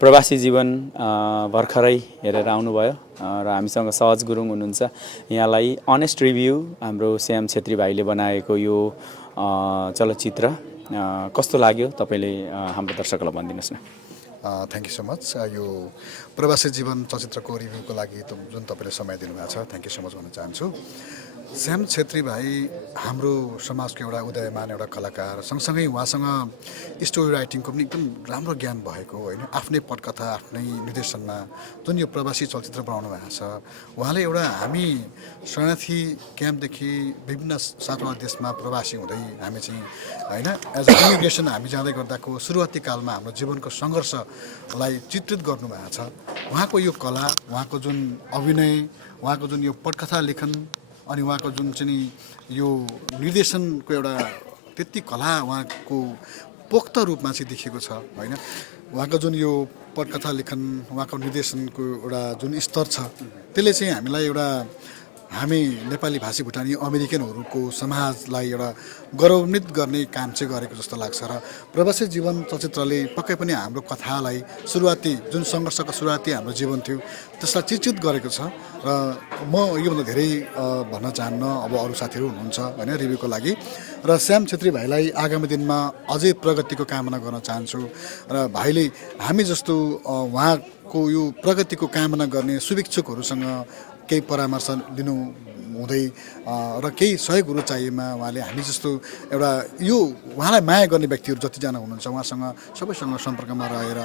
प्रवासी जीवन भर्खरै हेरेर आउनुभयो र हामीसँग सहज गुरुङ हुनुहुन्छ। यहाँलाई अनेस्ट रिभ्यू हाम्रो श्याम छेत्री भाइले बनाएको यो चलचित्र कस्तो लाग्यो तपाईँले हाम्रो दर्शकलाई भनिदिनुहोस् न। Thank you so much. यो प्रवासी जीवन चलचित्रको रिभ्यूको लागि जुन तपाईँले समय दिनुभएको छ थ्याङ्क यू सो मच भन्न चाहन्छु। श्याम छेत्री भाइ हाम्रो समाजको एउटा उदयमान एउटा कलाकार, सँगसँगै उहाँसँग स्टोरी राइटिङको पनि एकदम राम्रो ज्ञान भएको होइन। आफ्नै पटकथा आफ्नै निर्देशनमा जुन यो प्रवासी चलचित्र बनाउनु भएको छ, उहाँले एउटा हामी शरणार्थी क्याम्पदेखि विभिन्न 7वटा देशमा प्रवासी हुँदै हामी चाहिँ होइन एज अ इमिग्रेसन हामी जाँदै गर्दाको सुरुवाती कालमा हाम्रो जीवनको सङ्घर्षलाई चित्रित गर्नुभएको छ। उहाँको यो कला, उहाँको जुन अभिनय, उहाँको जुन यो पटकथा लेखन अनि उहाँको जुन चाहिँ यो निर्देशनको एउटा त्यति कला उहाँको पोख्त रूपमा चाहिँ देखिएको छ होइन। उहाँको जुन यो पटकथा लेखन, उहाँको निर्देशनको एउटा जुन स्तर छ त्यसले चाहिँ हामीलाई एउटा हामी नेपाली भाषी भुटानी अमेरिकनहरूको समाजलाई एउटा गौरवान्वित गर्ने काम चाहिँ गरेको जस्तो लाग्छ। र प्रवासी जीवन चलचित्रले पक्कै पनि हाम्रो कथालाई सुरुवाती जुन सङ्घर्षको सुरुवाती हाम्रो जीवन थियो त्यसलाई चित्रित गरेको छ। र म योभन्दा धेरै भन्न चाहन्न, अब अरू साथीहरू हुनुहुन्छ होइन रिभ्यूको लागि। र श्याम छेत्री भाइलाई आगामी दिनमा अझै प्रगतिको कामना गर्न चाहन्छु। र भाइले हामी जस्तो उहाँको यो प्रगतिको कामना गर्ने शुभेच्छुकहरूसँग केही परामर्श दिनु हुँदै र केही सहयोगहरू चाहिएमा उहाँले हामी जस्तो एउटा यो उहाँलाई माया गर्ने व्यक्तिहरू जतिजना हुनुहुन्छ उहाँसँग सबैसँग सम्पर्कमा रहेर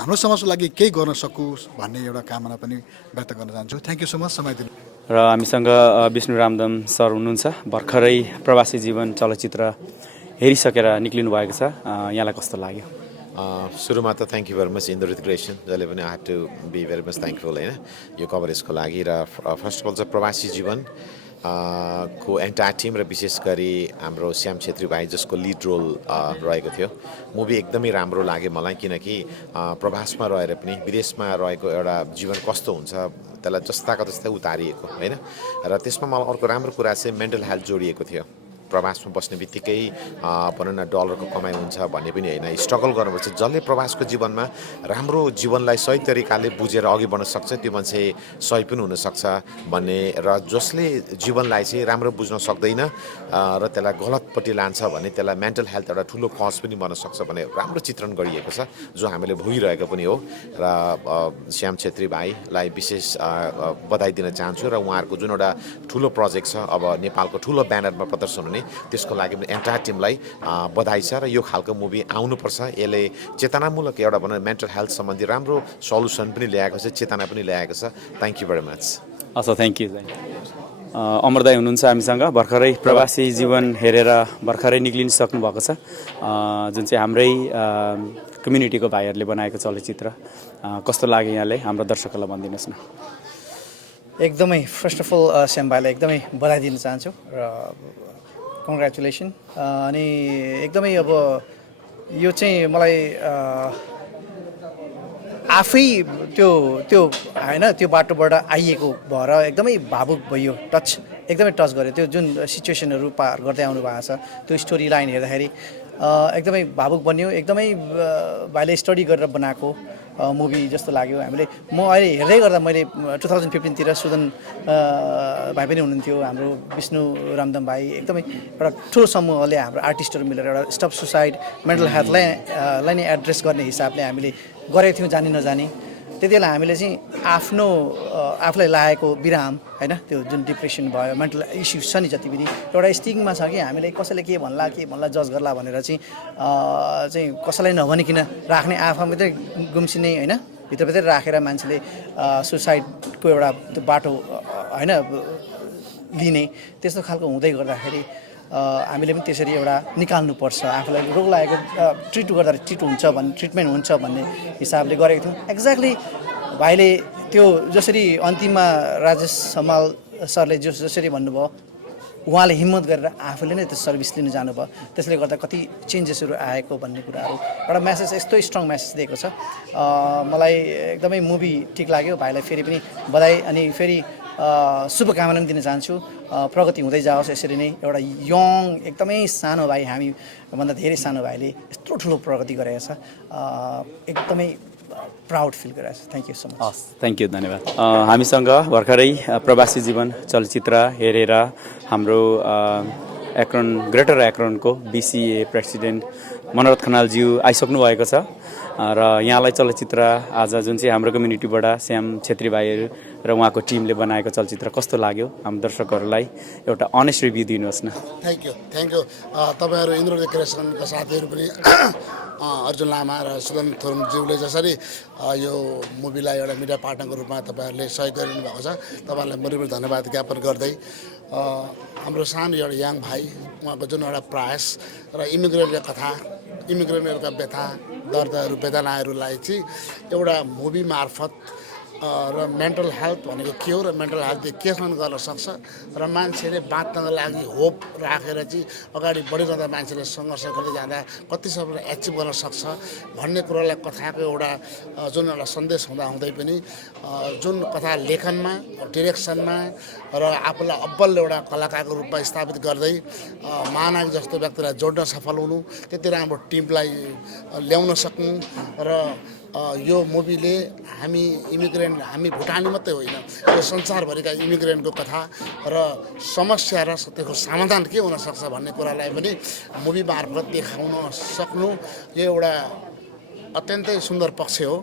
हाम्रो समाजको लागि केही गर्न सकोस् भन्ने एउटा कामना पनि व्यक्त गर्न चाहन्छु। थ्याङ्क यू सो मच समय दिनु। र हामीसँग विष्णु रामदम सर हुनुहुन्छ। भर्खरै प्रवासी जीवन चलचित्र हेरिसकेर निक्लिनु भएको छ, यहाँलाई कस्तो लाग्यो? सुरुमा त thank you very much Indrajit creation, जसले पनि I have to be very much thankful होइन यो कभरेजको लागि। र फर्स्ट अफ अल चाहिँ प्रवासी जीवन को एन्टायर टिम र विशेष गरी हाम्रो श्याम छेत्री भाइ जसको लिड रोल रहेको थियो। मुभी एकदमै राम्रो लाग्यो मलाई, किनकि प्रवासमा रहेर पनि विदेशमा रहेको एउटा जीवन कस्तो हुन्छ त्यसलाई जस्ताको त्यस्तै उतारिएको होइन। र त्यसमा मलाई अर्को राम्रो कुरा चाहिँ मेन्टल हेल्थ जोडिएको थियो। प्रवासमा बस्ने बित्तिकै भनौँ न डलरको कमाइ हुन्छ भन्ने पनि होइन, स्ट्रगल गर्नुपर्छ। जसले प्रवासको जीवनमा राम्रो जीवनलाई सही तरिकाले बुझेर अघि बढ्न सक्छ त्यो मान्छे सही पनि हुनसक्छ भन्ने, र जसले जीवनलाई चाहिँ राम्रो बुझ्न सक्दैन र त्यसलाई गलतपट्टि लान्छ भने त्यसलाई मेन्टल हेल्थ एउटा ठुलो कज पनि बन्न सक्छ भन्ने राम्रो चित्रण गरिएको छ जो हामीले भोगिरहेको पनि हो। र श्याम छेत्री भाइलाई विशेष बधाई दिन चाहन्छु। र उहाँहरूको जुन एउटा ठुलो प्रोजेक्ट छ अब नेपालको ठुलो ब्यानरमा प्रदर्शन हुने, त्यसको लागि पनि एन्टायर टिमलाई बधाई छ। र यो खालको मुभी आउनुपर्छ। यसले चेतनामूलक एउटा भनौँ मेन्टल हेल्थ सम्बन्धी राम्रो सल्युसन पनि ल्याएको छ, चेतना पनि ल्याएको छ। Thank you very much. अच्छा, थ्याङ्क यू। अमर दाई हुनुहुन्छ हामीसँग। भर्खरै प्रवासी जीवन हेरेर भर्खरै निक्लिसक्नु भएको छ, जुन चाहिँ हाम्रै कम्युनिटीको भाइहरूले बनाएको चलचित्र कस्तो लाग्यो यहाँले हाम्रो दर्शकहरूलाई भनिदिनुहोस् न। एकदमै फर्स्ट अफ अल श्याम भाइलाई एकदमै बधाई दिन चाहन्छु र कङ्ग्रेचुलेसन। अनि एकदमै अब यो चाहिँ मलाई आफै त्यो त्यो होइन त्यो बाटोबाट आइएको भएर एकदमै भावुक भयो, एकदमै टच गर्यो। त्यो जुन सिचुएसनहरू पार गर्दै आउनु भएको छ त्यो स्टोरी लाइन हेर्दाखेरि एकदमै भावुक बन्यो। एकदमै भाइले स्टडी गरेर बनाएको मुभी जस्तो लाग्यो हामीले। म अहिले हेर्दै गर्दा मैले 2015 सुदन भाइ पनि हुनुहुन्थ्यो, हाम्रो विष्णु रामदम भाइ, एकदमै एउटा ठुलो समूहले हाम्रो आर्टिस्टहरू मिलेर एउटा स्टप सुसाइड मेन्टल हेल्थलाई नै एड्रेस गर्ने हिसाबले हामीले गरेको थियौँ जानी नजानी। त्यति बेला हामीले चाहिँ आफूलाई लागेको विराम होइन, त्यो जुन डिप्रेसन भयो, मेन्टल इस्युज छ नि जति पनि एउटा स्टिगमा छ कि हामीले कसैले के भन्ला जज गर्ला भनेर चाहिँ कसैलाई नभनिकन राख्ने, आफू मात्रै गुम्सिने होइन, भित्रभित्र राखेर मान्छेले सुसाइडको एउटा त्यो बाटो होइन लिने, त्यस्तो खालको हुँदै गर्दाखेरि हामीले पनि त्यसरी एउटा निकाल्नुपर्छ। आफूलाई रोग लागेको ट्रिटमेन्ट हुन्छ भन्ने हिसाबले गरेको थियौँ। एक्ज्याक्टली भाइले त्यो जसरी अन्तिममा राजेश हमाल सरले जसरी भन्नुभयो, उहाँले हिम्मत गरेर आफूले नै त्यो सर्भिस लिन जानुभयो, त्यसले गर्दा कति चेन्जेसहरू आएको भन्ने कुराहरू एउटा मेसेज, यस्तो स्ट्रङ मेसेज दिएको छ। मलाई एकदमै मुभी ठिक लाग्यो। भाइलाई फेरि पनि बधाई अनि फेरि शुभकामना पनि दिन चाहन्छु। प्रगति हुँदै जाओस् यसरी नै। एउटा यङ एकदमै सानो भाइ, हामीभन्दा धेरै सानो भाइले यत्रो ठुलो प्रगति गरेको छ। एकदमै प्राउड फिल गरिरहेको छु। Thank you so much. हस्, थ्याङ्क यू, धन्यवाद। हामीसँग भर्खरै प्रवासी जीवन चलचित्र हेरेर हाम्रो एक्रोन ग्रेटर एक्रोनको BCA प्रेसिडेन्ट मनोरथ खनालज्यू आइसक्नु भएको छ र यहाँलाई चलचित्र आज जुन चाहिँ हाम्रो कम्युनिटीबाट श्याम छेत्री भाइहरू र उहाँको टिमले बनाएको चलचित्र कस्तो लाग्यो, हाम्रो दर्शकहरूलाई एउटा अनेस्ट रिभ्यू दिनुहोस् न। थ्याङ्क यू तपाईँहरू इन्द्रदेव क्रिएसनका साथीहरू पनि अर्जुन लामा र सुदन थोरुङज्यूले जसरी यो मुभीलाई एउटा मिडिया पार्टनरको रूपमा तपाईँहरूले सहयोग गरिदिनु भएको छ, तपाईँहरूलाई मरिमरि धन्यवाद ज्ञापन गर्दै हाम्रो सानो एउटा यङ भाइ उहाँको जुन एउटा प्रयास र इमिग्रेन्टहरूका व्यथा दर्दहरू वेदनाहरूलाई चाहिँ एउटा मुभी मार्फत र मेन्टल हेल्थ भनेको के हो र मेन्टल हेल्थले केसम्म गर्न सक्छ र मान्छेले बाँच्नको लागि होप राखेर चाहिँ अगाडि बढिरहँदा मान्छेले सङ्घर्ष गर्दै जाँदा कति सबैलाई एचिभ गर्न सक्छ भन्ने कुरालाई कथाको एउटा जुन एउटा सन्देश हुँदाहुँदै पनि जुन कथा लेखनमा डिरेक्सनमा र आफूलाई अब्बल एउटा कलाकारको रूपमा स्थापित गर्दै महानायक जस्तो व्यक्तिलाई जोड्न सफल हुनु, त्यति राम्रो टिमलाई ल्याउन सक्नु र यो मुभीले हामी भुटानी मात्रै होइन, यो संसारभरिका इमिग्रेन्टको कथा र समस्या र त्यसको समाधान के हुनसक्छ भन्ने कुरालाई पनि मुभी मार्फत देखाउन सक्नु यो एउटा अत्यन्तै सुन्दर पक्ष हो।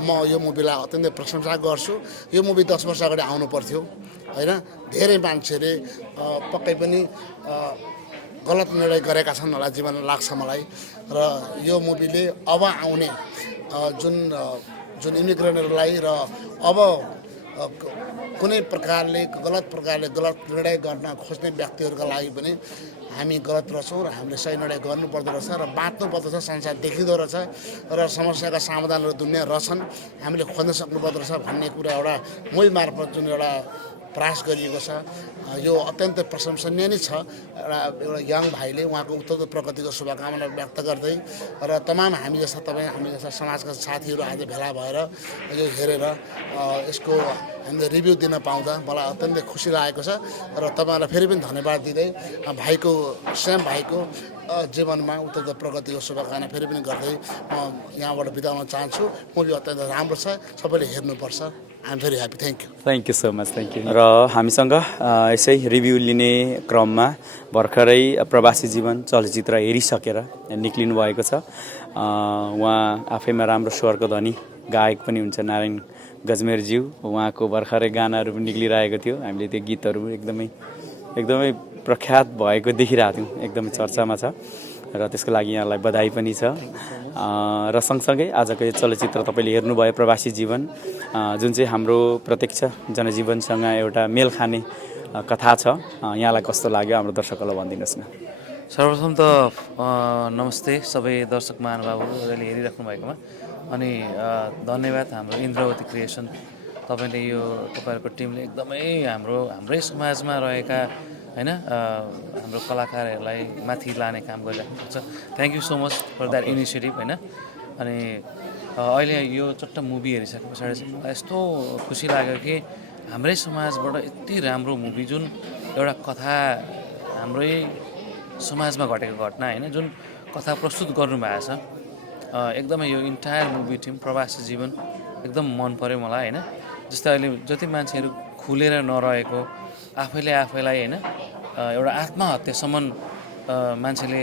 म यो मुभीलाई अत्यन्तै प्रशंसा गर्छु। यो मुभी 10 वर्ष अगाडि आउनु पर्थ्यो होइन, धेरै मान्छेले पक्कै पनि गलत निर्णय गरेका छन् होला जीवन लाग्छ मलाई र यो मुभीले अब आउने जुन इमिग्रेन्टहरूलाई र अब कुनै प्रकारले गलत निर्णय गर्न खोज्ने व्यक्तिहरूका लागि पनि हामी गलत रहेछौँ र हामीले सही निर्णय गर्नुपर्दो रहेछ र बाँच्नु पर्दो रहेछ, संसार देखिँदो रहेछ र समस्याका समाधानहरू दुनियाँ रहेछन्, हामीले खोज्न सक्नुपर्दो रहेछ भन्ने कुरा एउटा मुभी मार्फत जुन एउटा प्रयास गरिएको छ यो अत्यन्तै प्रशंसनीय नै छ। एउटा यङ भाइले उहाँको उत्तर प्रगतिको शुभकामना व्यक्त गर्दै र तमाम हामी जस्ता समाजका साथीहरू आज भेला भएर यो हेरेर यसको हामीले रिभ्यू दिन पाउँदा मलाई अत्यन्तै खुसी लागेको छ र तपाईँहरूलाई फेरि पनि धन्यवाद दिँदै श्याम भाइको जीवनमा उत्तर प्रगतिको शुभकामना फेरि पनि गर्दै म यहाँबाट बिदा हुन चाहन्छु। मुभी अत्यन्त राम्रो छ, सबैले हेर्नुपर्छ। I'm very happy. Thank you so much, thank you. र हामीसँग यसै रिभ्यू लिने क्रममा भर्खरै प्रवासी जीवन चलचित्र हेरिसकेर निक्लिनु भएको छ उहाँ आफैमा राम्रो स्वरको धनी गायक पनि हुन्छ नारायण गजमेरज्यू। उहाँको भर्खरै गानाहरू पनि निक्लिरहेको थियो, हामीले त्यो गीतहरू एकदमै प्रख्यात भएको देखिरहेको थियौँ, एकदमै चर्चामा छ र त्यसको लागि यहाँलाई बधाई पनि छ। र सँगसँगै आजको यो चलचित्र तपाईँले हेर्नुभयो प्रवासी जीवन, जुन चाहिँ हाम्रो प्रत्यक्ष जनजीवनसँग एउटा मेल खाने कथा छ। यहाँलाई कस्तो लाग्यो हाम्रो दर्शकहरूलाई भनिदिनुहोस् न। सर्वप्रथम त नमस्ते सबै दर्शक महानुभावहरूले हेरिराख्नु भएकोमा, अनि धन्यवाद हाम्रो इन्द्रवती क्रिएसन। तपाईँहरूको टिमले एकदमै हाम्रै समाजमा रहेका होइन हाम्रो कलाकारहरूलाई माथि लाने काम गरिराख्नु छ। Thank you so much for that initiative होइन। अनि अहिले यो चट्ट मुभी हेरिसके पछाडि चाहिँ मलाई यस्तो खुसी लाग्यो कि हाम्रै समाजबाट यति राम्रो मुभी, जुन एउटा कथा हाम्रै समाजमा घटेको घटना होइन, जुन कथा प्रस्तुत गर्नुभएको छ, एकदमै यो इन्टायर मुभी टिम प्रवासी जीवन एकदम मन पर्यो मलाई होइन। जस्तै अहिले जति मान्छेहरू खुलेर नरहेको, आफैलाई होइन एउटा आत्महत्यासम्म मान्छेले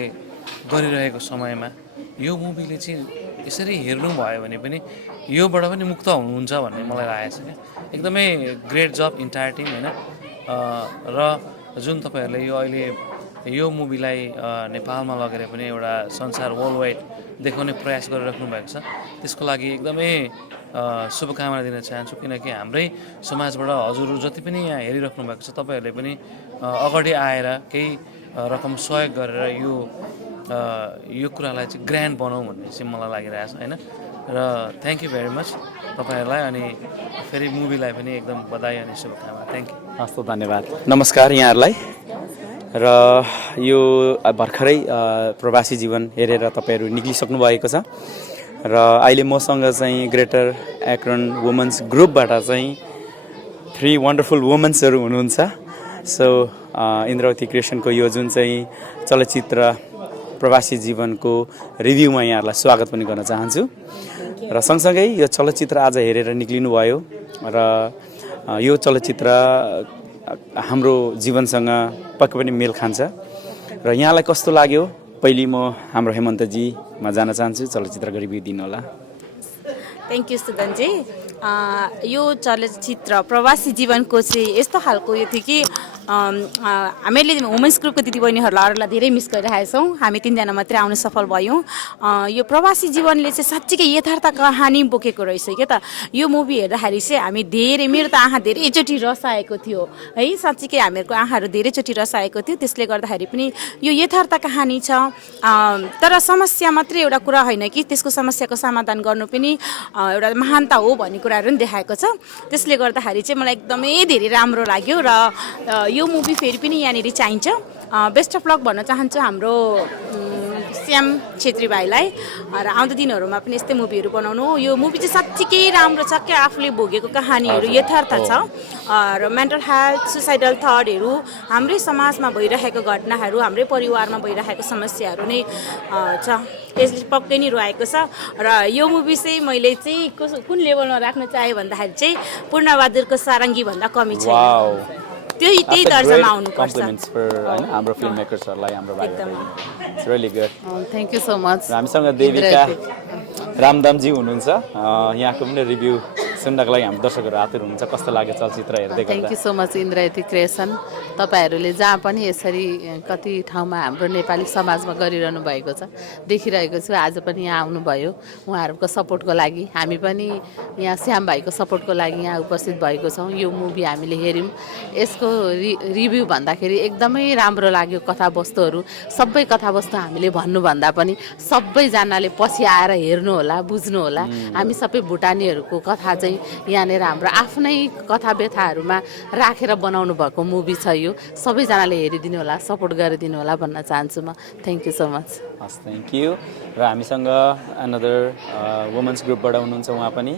गरिरहेको समयमा यो मुभीले चाहिँ यसरी हेर्नुभयो भने पनि योबाट पनि मुक्त हुनुहुन्छ भन्ने मलाई लागेको छ क्या। एकदमै ग्रेट जब इन्टायर टिम होइन। र जुन तपाईँहरूले यो अहिले यो मुभीलाई नेपालमा लगेर पनि एउटा संसार वर्ल्ड वाइड देखाउने प्रयास गरिराख्नु भएको छ, त्यसको लागि एकदमै शुभकामना दिन चाहन्छु। किनकि हाम्रै समाजबाट हजुरहरू जति पनि यहाँ हेरिराख्नु भएको छ, तपाईँहरूले पनि अगाडि आएर केही रकम सहयोग गरेर यो कुरालाई चाहिँ ग्रान्ड बनाऊ भन्ने चाहिँ मलाई लागिरहेको छ होइन। र थ्याङ्क यू भेरी मच तपाईँहरूलाई, अनि फेरि मुभीलाई पनि एकदम बधाई अनि शुभकामना। Thank you. हस् त, धन्यवाद। नमस्कार यहाँहरूलाई। र यो भर्खरै प्रवासी जीवन हेरेर तपाईँहरू निक्लिसक्नु भएको छ र अहिले मसँग चाहिँ ग्रेटर एक्रोन वुमेन्स ग्रुपबाट चाहिँ 3 वन्डरफुल वुमेन्सहरू हुनुहुन्छ। सो इन्द्रवती क्रिएसनको यो जुन चाहिँ चलचित्र प्रवासी जीवनको रिभ्यूमा यहाँहरूलाई स्वागत पनि गर्न चाहन्छु। र सँगसँगै यो चलचित्र आज हेरेर निक्लिनुभयो र यो चलचित्र हाम्रो जीवनसँग पक्कै पनि मेल खान्छ र यहाँलाई कस्तो लाग्यो पहिले म हाम्रो हेमन्तजीमा जान चाहन्छु चलचित्रको रिभ्यू दिनुहोला। थ्याङ्क यू सुदनजी। यो चलचित्र प्रवासी जीवनको चाहिँ यस्तो खालको यो थियो कि हामीले वुमेन्स ग्रुपको दिदीबहिनीहरूलाई अरूलाई धेरै मिस गरिरहेका छौँ। हामी 3 जना मात्रै आउन सफल भयौँ। यो प्रवासी जीवनले चाहिँ साँच्चीकै यथार्थ कहानी बोकेको रहेछ क्या त। यो मुभी हेर्दाखेरि चाहिँ हामी धेरै, मेरो त आँखा धेरैचोटि रस आएको थियो है, साँच्चीकै हामीहरूको आँखाहरू धेरैचोटि रस आएको थियो। त्यसले गर्दाखेरि पनि यो यथार्थ कहानी छ, तर समस्या मात्रै एउटा कुरा होइन कि त्यसको समस्याको समाधान गर्नु पनि एउटा महानता हो भन्ने कुराहरू पनि देखाएको छ। त्यसले गर्दाखेरि चाहिँ मलाई एकदमै धेरै राम्रो लाग्यो र यो मुभी फेरि पनि यहाँनिर चाहिन्छ। बेस्ट अफ लक भन्न चाहन्छु हाम्रो श्याम छेत्री भाइलाई र आउँदो दिनहरूमा पनि यस्तै मुभीहरू बनाउनु। यो मुभी चाहिँ साँच्चीकै राम्रो छ क्या, आफूले भोगेको कहानीहरू यथार्थ छ र मेन्टल हेल्थ, सुसाइडल थटहरू, हाम्रै समाजमा भइरहेको घटनाहरू, हाम्रै परिवारमा भइरहेको समस्याहरू नै छ। यसले पक्कै नै रुवाएको छ र यो मुभी चाहिँ मैले चाहिँ कुन लेभलमा राख्न चाहेँ भन्दाखेरि चाहिँ पूर्णबहादुरको सारङ्गी भन्दा कमी छैन, त्यही दर्जामा आउनुपर्छ। हैन हाम्रो फिल्म मेकर्सहरूलाई हाम्रो भाइ it's really good. Thank you so much. हामीसँग देविका रामदामजी हुनुहुन्छ, यहाँको पनि रिभ्यू सुन्नको लागि हाम्रो दर्शकहरू आतुर हुनुहुन्छ। कस्तो लाग्यो चलचित्र हेर्दै गर्दा? Thank you so much Indrayati creation. तपाईँहरूले जहाँ पनि यसरी कति ठाउँमा हाम्रो नेपाली समाजमा गरिरहनु भएको छ देखिरहेको छु। आज पनि यहाँ आउनुभयो, उहाँहरूको सपोर्टको लागि। हामी पनि यहाँ श्याम भाइको सपोर्टको लागि यहाँ उपस्थित भएको छौँ। यो मुभी हामीले हेऱ्यौँ, यसको रिभ्यू भन्दाखेरि एकदमै राम्रो लाग्यो। कथावस्तुहरू सबै कथावस्तु हामीले भन्नुभन्दा पनि सबैजनाले पछि आएर हेर्नु होला, बुझ्नु होला। हामी सबै भुटानीहरूको कथा चाहिँ यहाँनिर हाम्रो आफ्नै कथा व्यथाहरूमा राखेर बनाउनु भएको मुभी छ। यो सबैजनाले हेरिदिनु होला, सपोर्ट गरिदिनु होला भन्न चाहन्छु म। Thank you so much. हस्, थ्याङ्क यू। र हामीसँग अनदर वुमेन्स ग्रुपबाट हुनुहुन्छ, उहाँ पनि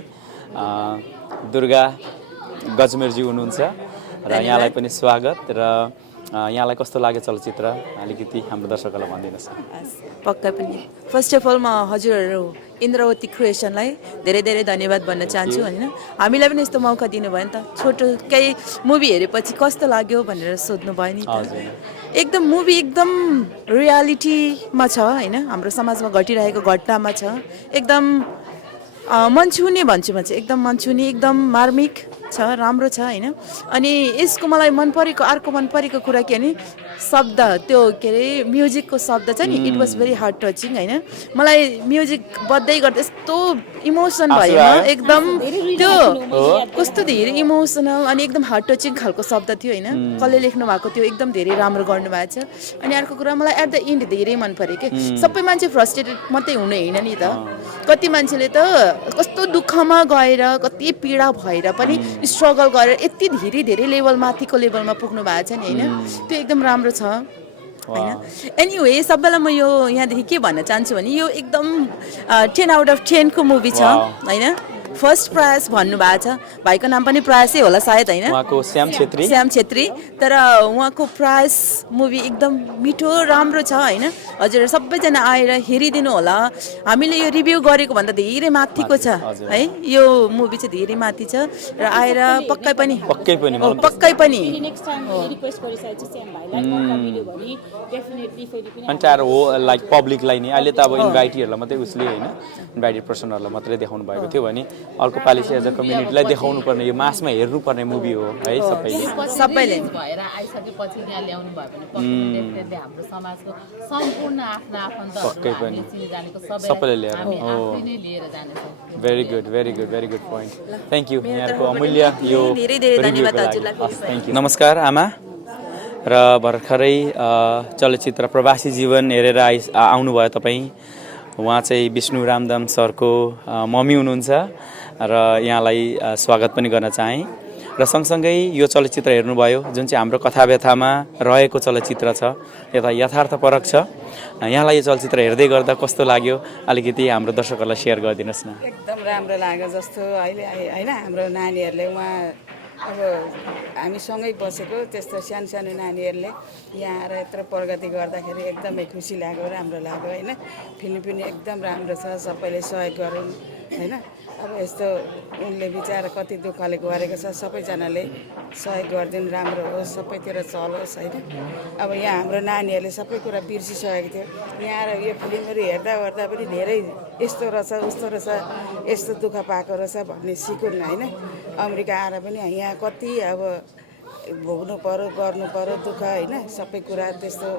दुर्गा गजमेरजी हुनुहुन्छ र यहाँलाई पनि स्वागत। र यहाँलाई कस्तो लाग्यो चलचित्र अलिकति हाम्रो दर्शकहरूलाई भनिदिनुहोस्। पक्का पनि फर्स्ट अफ अल म हजुरहरू इन्द्रवती क्रिएसनलाई धेरै धेरै धन्यवाद भन्न चाहन्छु होइन। हामीलाई पनि यस्तो मौका दिनुभयो नि त, छोटो केही मुभी हेरेपछि कस्तो लाग्यो भनेर सोध्नुभयो नि त। एकदम मुभी एकदम रियालिटीमा छ होइन, हाम्रो समाजमा घटिरहेको घटनामा छ। एकदम मन छुने भन्छु म चाहिँ, एकदम मन छुने, एकदम मार्मिक छ, राम्रो छ होइन। अनि यसको मलाई मन परेको अर्को मन परेको कुरा के भने शब्द, त्यो के अरे म्युजिकको शब्द छ नि, it was very heart touching होइन। मलाई म्युजिक बज्दै गर्दा यस्तो इमोसन भयो एकदम, त्यो कस्तो धेरै इमोसनल अनि एकदम हार्ट टचिङ खालको शब्द थियो होइन। कसले लेख्नु भएको थियो, एकदम धेरै राम्रो गर्नुभएको छ। अनि अर्को कुरा मलाई एट द एन्ड धेरै मन पऱ्यो कि सबै मान्छे फ्रस्ट्रेटेड मात्रै हुने होइन नि त। कति मान्छेले त कस्तो दुःखमा गएर कति पीडा भएर पनि स्ट्रगल गरेर यति धेरै धेरै लेभल माथिको लेभलमा पुग्नु भएको छ नि होइन। त्यो एकदम राम्रो छ होइन। एनिवे सबैलाई म यो यहाँदेखि के भन्न चाहन्छु भने यो एकदम 10 आउट अफ 10 को मुभी छ होइन। फर्स्ट प्रयास भन्नुभएको छ, भाइको नाम पनि प्रयासै होला सायद होइन, उहाँको श्याम छेत्री। श्याम छेत्री। तर उहाँको प्रयास मुभी एकदम मिठो राम्रो छ होइन। हजुर सबैजना आएर हेरिदिनु होला। हामीले यो रिभ्यू गरेको भन्दा धेरै माथिको छ है, यो मुभी चाहिँ धेरै माथि छ र आएर पक्कै पनि नेक्स्ट टाइम रिक्वेस्ट गरिसकेको छु श्याम भाइलाई, मौका मिल्यो भने डेफिनेटली फेरि पनि एन्टायर हो लाइक पब्लिकलाई नि। अहिले त अब इन्भाइटीहरूलाई मात्रै उसले होइन, इन्भाइटेड पर्सनहरूलाई मात्रै देखाउनु भएको थियो भने अर्को पालि चाहिँ एज अ कम्युनिटीलाई देखाउनु पर्ने, यो मासमा हेर्नुपर्ने मुभी हो है सबैले भएर आइसकेपछि यहाँ ल्याउनु भयो भने डेफिनेटली हाम्रो समाजको सम्पूर्ण आफ्ना आफन्तहरू चिनिजानेको सबैले लिएर जानेछौँ। Very good, very good, very good point. Thank you यहाँको अमूल्य यो धेरै धेरै धन्यवाद हजुरलाई। Thank you. नमस्कार आमा। र भर्खरै चलचित्र प्रवासी जीवन हेरेर आउनुभयो तपाईँ। उहाँ चाहिँ विष्णु रामदाम सरको मम्मी हुनुहुन्छ र यहाँलाई स्वागत पनि गर्न चाहेँ। र सँगसँगै यो चलचित्र हेर्नुभयो जुन चाहिँ हाम्रो कथा व्यथामा रहेको चलचित्र छ, यता यथार्थपरक छ। यहाँलाई यो चलचित्र हेर्दै गर्दा कस्तो लाग्यो अलिकति हाम्रो दर्शकहरूलाई सेयर गरिदिनुहोस् न। एकदम राम्रो लाग्यो जस्तो अहिले होइन हाम्रो नानीहरूले उहाँ अब हामीसँगै बसेको त्यस्तो सानो सानो नानीहरूले यहाँ आएर यत्रो प्रगति गर्दाखेरि एकदमै खुसी लाग्यो, राम्रो लाग्यो होइन। फिल्म पनि एकदम राम्रो छ, सबैले सहयोग गरौँ होइन। अब यस्तो उनले बिचारा कति दुःखले गरेको छ, सबैजनाले सहयोग गरिदिनु, राम्रो होस्, सबैतिर चलोस् होइन। अब यहाँ हाम्रो नानीहरूले सबै कुरा बिर्सिसकेको थियो, यहाँ आएर यो फिल्महरू हेर्दा ओर्दा पनि धेरै यस्तो रहेछ उस्तो रहेछ, यस्तो दुःख पाएको रहेछ भन्ने सिकुन् होइन। अमेरिका आएर पनि यहाँ कति अब भोग्नु पऱ्यो, गर्नु पऱ्यो दुःख होइन, सबै कुरा त्यस्तो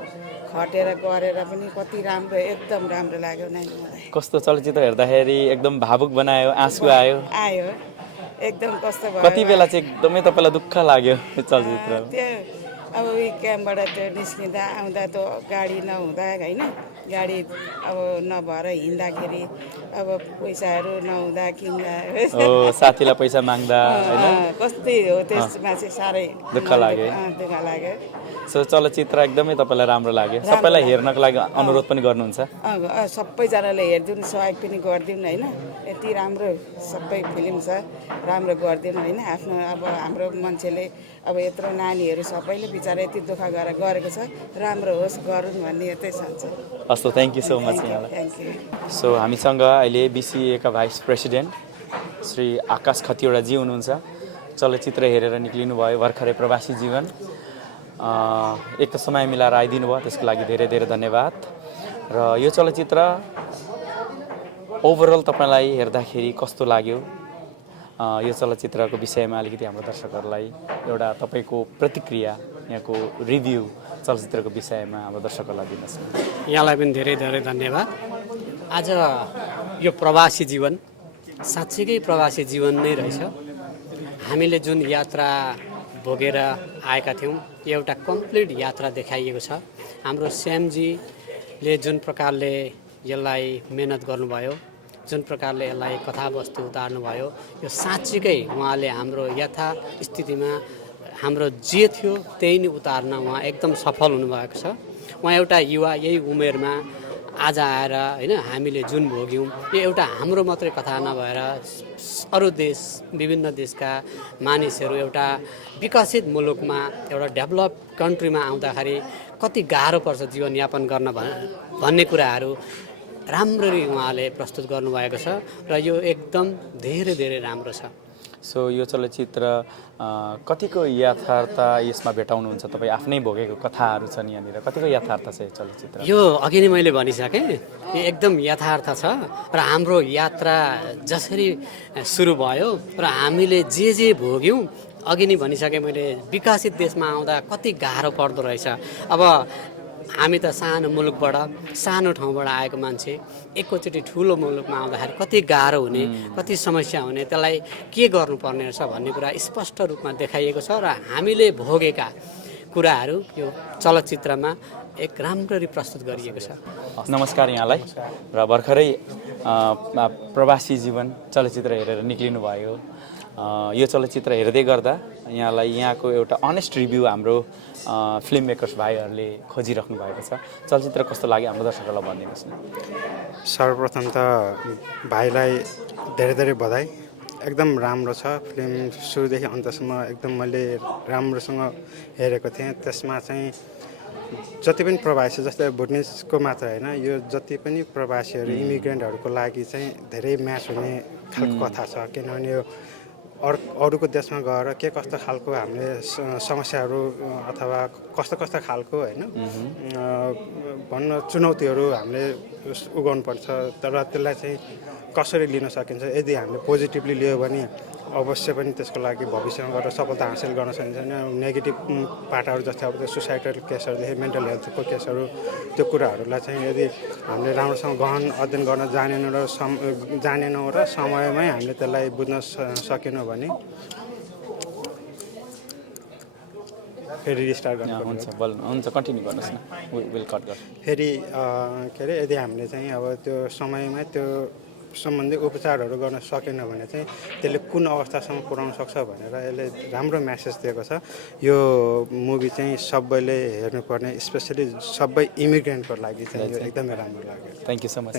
खटेर गरेर पनि कति राम्रो, एकदम राम्रो लाग्यो नानी मलाई। कस्तो चलचित्र हेर्दाखेरि एकदम भावुक बनायो, आँसु आयो? आयो एकदम। कस्तो भयो कति बेला चाहिँ एकदमै तपाईँलाई दुःख लाग्यो यो चलचित्र? त्यो अब उयो क्याम्पबाट त्यो निस्किँदा आउँदा त गाडी नहुँदा होइन, गाडी अब नभएर हिँड्दाखेरि अब पैसाहरू नहुँदा किन्दा हो, साथीलाई पैसा माग्दा होइन कस्तै हो, त्यसमा चाहिँ साह्रै दुःख लाग्यो। दुःख लाग्यो। सो चलचित्र एकदमै तपाईँलाई राम्रो लाग्यो, सबैलाई हेर्नको लागि अनुरोध पनि गर्नुहुन्छ? सबैजनाले हेरिदिउँ, सहयोग पनि गरिदिउँ होइन। यति राम्रो सबै फिल्म छ, राम्रो गरिदिउँ होइन। आफ्नो अब हाम्रो मान्छेले अब यत्रो नानीहरू सबैले बिचारा यति दुःख गरेको छ, राम्रो होस् गरौँ भन्ने यतै सोच। हस्, थ्याङ्क यू सो मच यहाँलाई। Thank you. सो हामीसँग अहिले BCA का भाइस प्रेसिडेन्ट श्री आकाश खतिवडाजी हुनुहुन्छ। चलचित्र हेरेर निक्लिनु भयो, भर्खरै प्रवासी जीवन। एक त समय मिलाएर आइदिनु भयो, त्यसको लागि धेरै धेरै धन्यवाद। र यो चलचित्र ओभरअल तपाईँलाई हेर्दाखेरि कस्तो लाग्यो? यो चलचित्रको विषयमा अलिकति हाम्रो दर्शकहरूलाई एउटा तपाईँको प्रतिक्रिया, यहाँको रिभ्यू चलचित्रको विषयमा हाम्रो दर्शकहरूलाई दिनुहोस् न। यहाँलाई पनि धेरै धेरै धन्यवाद। आज यो प्रवासी जीवन साँच्चीकै प्रवासी जीवन नै रहेछ। हामीले जुन यात्रा भोगेर आएका थियौँ, एउटा कम्प्लिट यात्रा देखाइएको छ। हाम्रो श्यामजीले जुन प्रकारले यसलाई मेहनत गर्नुभयो, जुन प्रकारले यसलाई कथावस्तु उतार्नुभयो, यो साँच्चीकै उहाँले हाम्रो यथास्थितिमा हाम्रो जे थियो त्यही नै उतार्न उहाँ एकदम सफल हुनुभएको छ। उहाँ एउटा युवा, यही उमेरमा आज आएर होइन हामीले जुन भोग्यौँ, यो एउटा हाम्रो मात्रै कथा नभएर अरू देश, विभिन्न देशका मानिसहरू एउटा विकसित मुलुकमा, एउटा डेभलप कन्ट्रीमा आउँदाखेरि कति गाह्रो पर्छ जीवनयापन गर्न भन्ने कुराहरू राम्ररी उहाँले प्रस्तुत गर्नुभएको छ र यो एकदम धेरै धेरै राम्रो छ। सो यो चलचित्र कतिको यथार्थ यसमा भेटाउनुहुन्छ? तपाईँ आफ्नै भोगेको कथाहरू छन् यहाँनिर, कतिको यथार्थ छ यो चलचित्र? यो अघि नै मैले भनिसकेँ, यो एकदम यथार्थ छ र हाम्रो यात्रा जसरी सुरु भयो र हामीले जे भोग्यौँ, अघि नै भनिसकेँ मैले, विकसित देशमा आउँदा कति गाह्रो पर्दो रहेछ। अब हामी त सानो मुलुकबाट, सानो ठाउँबाट आएको मान्छे एकैचोटि ठुलो मुलुकमा आउँदाखेरि कति गाह्रो हुने, कति समस्या हुने, त्यसलाई के गर्नुपर्ने रहेछ भन्ने कुरा स्पष्ट रूपमा देखाइएको छ र हामीले भोगेका कुराहरू यो चलचित्रमा एक राम्ररी प्रस्तुत गरिएको छ। नमस्कार यहाँलाई। र भर्खरै प्रवासी जीवन चलचित्र हेरेर निक्लिनु भयो। यो चलचित्र हेर्दै गर्दा यहाँलाई यहाँको एउटा अनेस्ट रिभ्यू हाम्रो फिल्म मेकर्स भाइहरूले खोजिराख्नु भएको छ। चलचित्र कस्तो लाग्यो हाम्रो दर्शकहरूलाई भनिदिनुहोस् न। सर्वप्रथम त भाइलाई धेरै धेरै बधाई। एकदम राम्रो छ फिल्म, सुरुदेखि अन्तसम्म एकदम मैले राम्रोसँग हेरेको थिएँ। त्यसमा चाहिँ जति पनि प्रवासी, जस्तै भुटनिजको मात्र होइन, यो जति पनि प्रवासीहरू, इमिग्रेन्टहरूको लागि चाहिँ धेरै म्याच हुने खालको कथा छ। किनभने यो अरूको देशमा गएर के कस्तो खालको हामीले समस्याहरू अथवा कस्तो कस्तो खालको होइन भन्न चुनौतीहरू हामीले उगाउनुपर्छ, तर त्यसलाई चाहिँ कसरी लिन सकिन्छ, यदि हामीले पोजिटिभली लियो भने अवश्य पनि त्यसको लागि भविष्यमा गएर सफलता हासिल गर्न सकिन्छ। नेगेटिभ पाटाहरू जस्तै अब त्यो सुसाइडल केसहरूदेखि मेन्टल हेल्थको केसहरू, त्यो कुराहरूलाई चाहिँ यदि हामीले राम्रोसँग गहन अध्ययन गर्न जानेनौँ र समयमै हामीले त्यसलाई बुझ्न सकेनौँ भने फेरि रिस्टार्ट गर्नु हुन्छ, कन्टिन्यू गर्नुहोस् न, विल कट गर्नु। फेरि के अरे यदि हामीले चाहिँ अब त्यो समयमै त्यो सम्बन्धी उपचारहरू गर्न सकेन भने चाहिँ त्यसले कुन अवस्थासम्म पुर्याउन सक्छ भनेर यसले राम्रो म्यासेज दिएको छ। यो मुभी चाहिँ सबैले हेर्नुपर्ने, स्पेसली सबै इमिग्रेन्टको लागि चाहिँ यो एकदमै राम्रो लाग्यो। Thank you so much.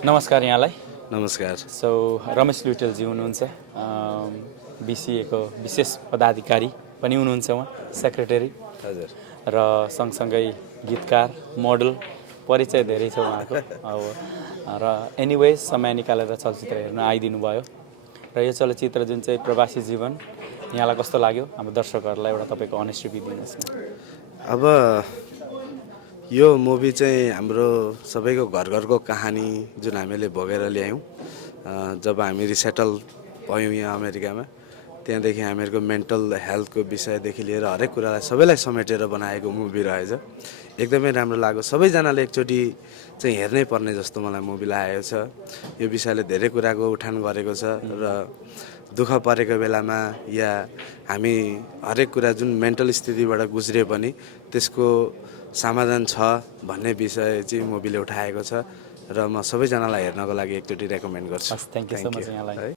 नमस्कार यहाँलाई। नमस्कार। सो रमेश लुइटेलजी हुनुहुन्छ, BCA को विशेष पदाधिकारी पनि हुनुहुन्छ, उहाँ सेक्रेटरी हजुर, र सँगसँगै गीतकार, मोडल, परिचय धेरै छ उहाँको। अब र एनिवेज समय निकालेर चलचित्र हेर्न आइदिनु भयो र यो चलचित्र जुन चाहिँ प्रवासी जीवन यहाँलाई कस्तो लाग्यो हाम्रो दर्शकहरूलाई एउटा तपाईँको अनेस्ट रिभ्यू दिनुहोस् न। अब यो मुभी चाहिँ हाम्रो सबैको घर घरको कहानी जुन हामीले भोगेर ल्यायौँ जब हामी रिसेटल भयौँ यहाँ अमेरिकामा त्यहाँदेखि हामीहरूको मेन्टल हेल्थको विषयदेखि लिएर हरेक कुरालाई सबैलाई समेटेर बनाएको मुभी रहेछ। एकदमै राम्रो लाग्यो। सबैजनाले एकचोटि चाहिँ हेर्नै पर्ने जस्तो मलाई मुभी लागेको छ। यो विषयले धेरै कुराको उठान गरेको छ र दुःख परेको बेलामा या हामी हरेक कुरा जुन मेन्टल स्थितिबाट गुज्रे पनि त्यसको समाधान छ भन्ने विषय चाहिँ मुभीले उठाएको छ र म सबैजनालाई हेर्नको लागि एकचोटि रेकमेन्ड गर्छु। थ्याङ्क यू सो मच यहाँलाई।